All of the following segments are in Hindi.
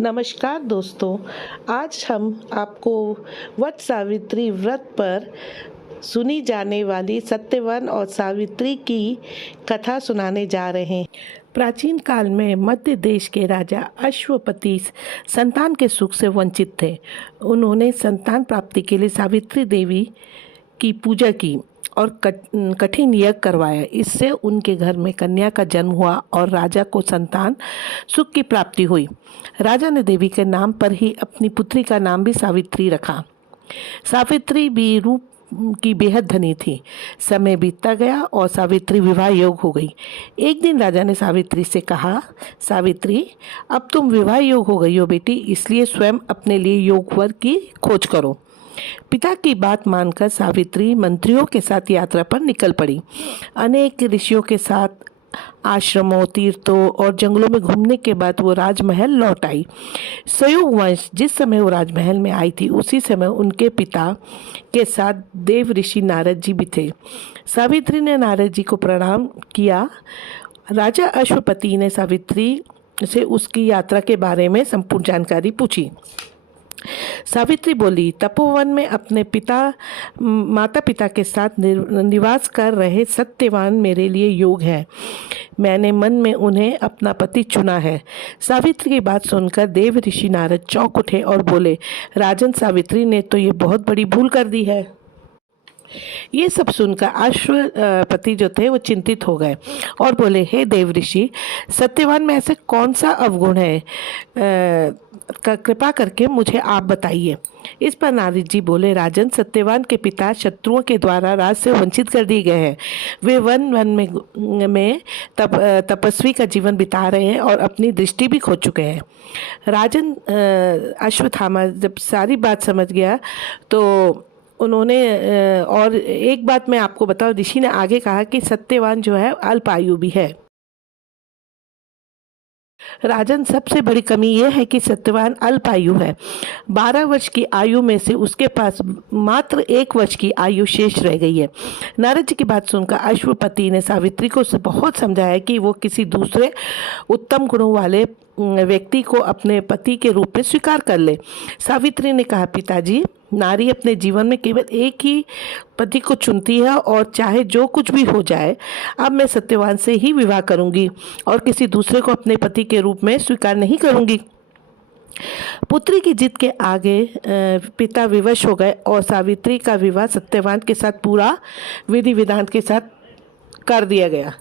नमस्कार दोस्तों, आज हम आपको वट सावित्री व्रत पर सुनी जाने वाली सत्यवान और सावित्री की कथा सुनाने जा रहे हैं। प्राचीन काल में मध्य देश के राजा अश्वपति संतान के सुख से वंचित थे। उन्होंने संतान प्राप्ति के लिए सावित्री देवी की पूजा की और कठिन यज्ञ करवाया। इससे उनके घर में कन्या का जन्म हुआ और राजा को संतान सुख की प्राप्ति हुई। राजा ने देवी के नाम पर ही अपनी पुत्री का नाम भी सावित्री रखा। सावित्री भी रूप की बेहद धनी थी। समय बीतता गया और सावित्री विवाह योग्य हो गई। एक दिन राजा ने सावित्री से कहा, सावित्री, अब तुम विवाह योग्य हो गई हो बेटी, इसलिए स्वयं अपने लिए योग्य वर की खोज करो। पिता की बात मानकर सावित्री मंत्रियों के साथ यात्रा पर निकल पड़ी। अनेक ऋषियों के साथ आश्रमों, तीर्थों और जंगलों में घूमने के बाद वो राजमहल लौट आई। सयुगवंश जिस समय वो राजमहल में आई थी, उसी समय उनके पिता के साथ देव ऋषि नारद जी भी थे। सावित्री ने नारद जी को प्रणाम किया। राजा अश्वपति ने सावित्री से उसकी यात्रा के बारे में संपूर्ण जानकारी पूछी। सावित्री बोली, तपोवन में अपने माता पिता के साथ निवास कर रहे सत्यवान मेरे लिए योग्य है। मैंने मन में उन्हें अपना पति चुना है। सावित्री की बात सुनकर देव ऋषि नारद चौंक उठे और बोले, राजन, सावित्री ने तो ये बहुत बड़ी भूल कर दी है। ये सब सुनकर अश्वपति जो थे वो चिंतित हो गए और बोले, हे देव ऋषि, सत्यवान में ऐसे कौन सा अवगुण है, कृपा करके मुझे आप बताइए। इस पर नारद जी बोले, राजन, सत्यवान के पिता शत्रुओं के द्वारा राज से वंचित कर दिए गए हैं। वे वन में तपस्वी का जीवन बिता रहे हैं और अपनी दृष्टि भी खो चुके हैं। राजन अश्वत्थामा जब सारी बात समझ गया तो उन्होंने और एक बात मैं आपको बताऊं, ऋषि ने आगे कहा कि सत्यवान जो है अल्पायु भी है। राजन, सबसे बड़ी कमी यह है कि सत्यवान अल्पायु है। 12 वर्ष की आयु में से उसके पास मात्र 1 वर्ष की आयु शेष रह गई है। नारद जी की बात सुनकर अश्वपति ने सावित्री को बहुत समझाया कि वो किसी दूसरे उत्तम गुणों वाले व्यक्ति को अपने पति के रूप में स्वीकार कर ले। सावित्री ने कहा, पिताजी, नारी अपने जीवन में केवल एक ही पति को चुनती है और चाहे जो कुछ भी हो जाए, अब मैं सत्यवान से ही विवाह करूंगी और किसी दूसरे को अपने पति के रूप में स्वीकार नहीं करूंगी। पुत्री की जिद के आगे पिता विवश हो गए और सावित्री का विवाह सत्यवान के साथ पूरा विधि विधान के साथ कर दिया गया।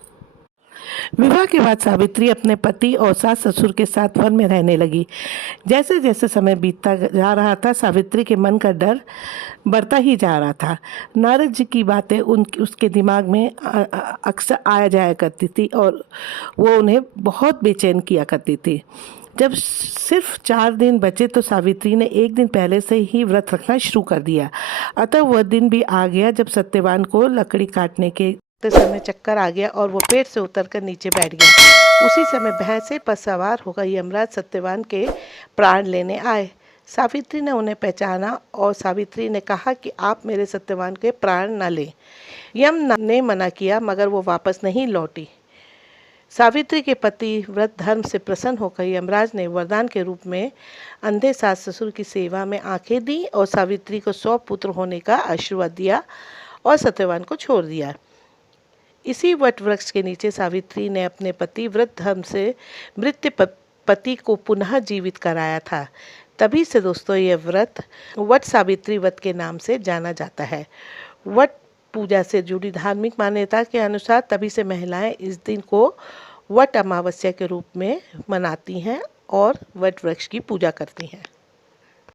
विवाह के बाद सावित्री अपने पति और सास ससुर के साथ वन में रहने लगी। जैसे जैसे समय बीतता जा रहा था, सावित्री के मन का डर बढ़ता ही जा रहा था। नारद जी की बातें उसके दिमाग में अक्सर आया जाया करती थी और वो उन्हें बहुत बेचैन किया करती थी। जब सिर्फ 4 दिन बचे तो सावित्री ने एक दिन पहले से ही व्रत रखना शुरू कर दिया। अतः वह दिन भी आ गया जब सत्यवान को लकड़ी काटने के समय चक्कर आ गया और वो पेड़ से उतरकर नीचे बैठ गया। उसी समय भैंसे पर सवार होकर यमराज सत्यवान के प्राण लेने आए। सावित्री ने उन्हें पहचाना और सावित्री ने कहा कि आप मेरे सत्यवान के प्राण न लें। यम ने मना किया मगर वो वापस नहीं लौटी। सावित्री के पति व्रत धर्म से प्रसन्न होकर यमराज ने वरदान के रूप में अंधे सास ससुर की सेवा में आंखें दी और सावित्री को 100 पुत्र होने का आशीर्वाद दिया और सत्यवान को छोड़ दिया। इसी वट वृक्ष के नीचे सावित्री ने अपने पति व्रत धर्म से मृत पति को पुनः जीवित कराया था। तभी से दोस्तों ये व्रत वट सावित्री व्रत के नाम से जाना जाता है। वट पूजा से जुड़ी धार्मिक मान्यता के अनुसार तभी से महिलाएं इस दिन को वट अमावस्या के रूप में मनाती हैं और वट वृक्ष की पूजा करती हैं।